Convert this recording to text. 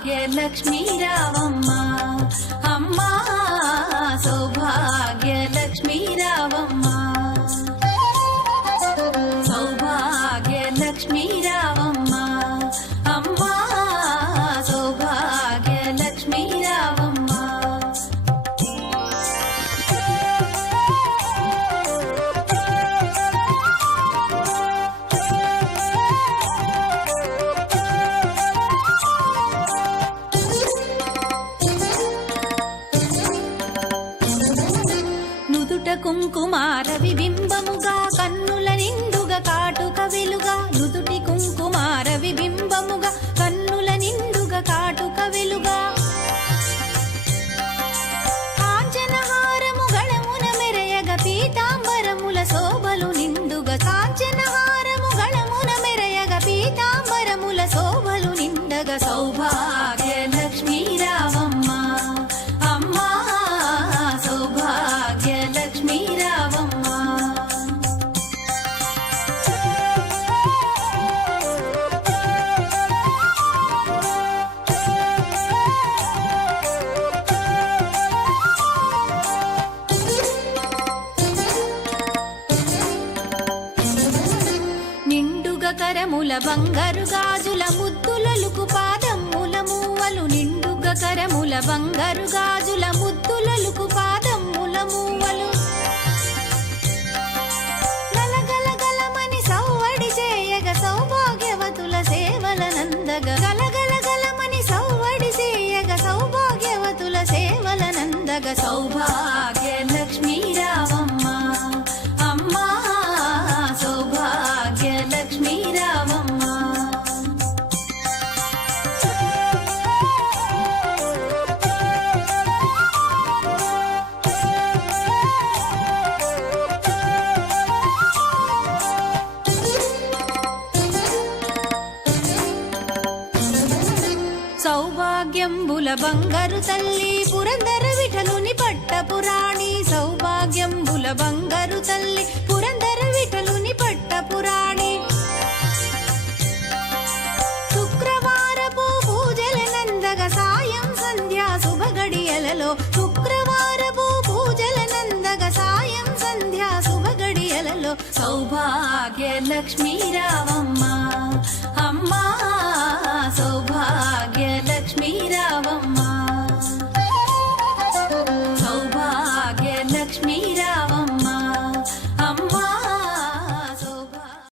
సౌభాగ్యలక్ష్మీ రావమ్మ అమ్మ సౌభాగ్యలక్ష్మీ రావమ్మ సౌభాగ్యలక్ష్మీ రావమ్మ అమ్మ సౌభాగ్యలక్ష్మీ రావమ్మ కుంకుమార విబింబముగా కన్నుల నిండుగా కాటుక వెలుగా నుదుటి కుంకుమార విబింబముగా కన్నుల నిండుగా కాటుక వెలుగా కాంచనహారము గళమున మెరయగ పీతాంబరముల శోభలు నిండుగా కాంచనహారము గళమున మెరయగ పీతాంబరముల శోభలు నిండగా సౌభాగ్యలక్ష్మీ రావమ్మ అమ్మా సౌభాగ్యలక్ష్మీ రావమ్మ నిండుగా కరముల బంగారు గాజుల ముద్దులలుకు పాదమ్ముల మూవలు నిండుగా కరముల బంగారు గాజుల ముద్దులలుకు పాదమ్ముల మూవలు గలగలగలమని సౌవడి చేయగ సౌభాగ్యవతుల సేవల నందగ గలగలగలమని సౌవడి చేయగ సౌభాగ్యవతుల సేవల నందగ సౌభాగ్యలక్ష్మీ రావమ్మ అమ్మా సౌభాగ్యలక్ష్మీ రావమ్మ సౌభాగ్యంబుల బంగారు తల్లి పురందర విఠలుని పట్టపురాణి సౌభాగ్యంబుల బంగారు తల్లి పురందర విఠలుని పట్టపురాణి శుక్రవారపు పూజల నందగ సాయం సంధ్యా శుభగడియలలో శుక్రవారపు పూజల నందగ సాయం సంధ్యా శుభగడియలలో సౌభాగ్యలక్ష్మీ రావమ్మ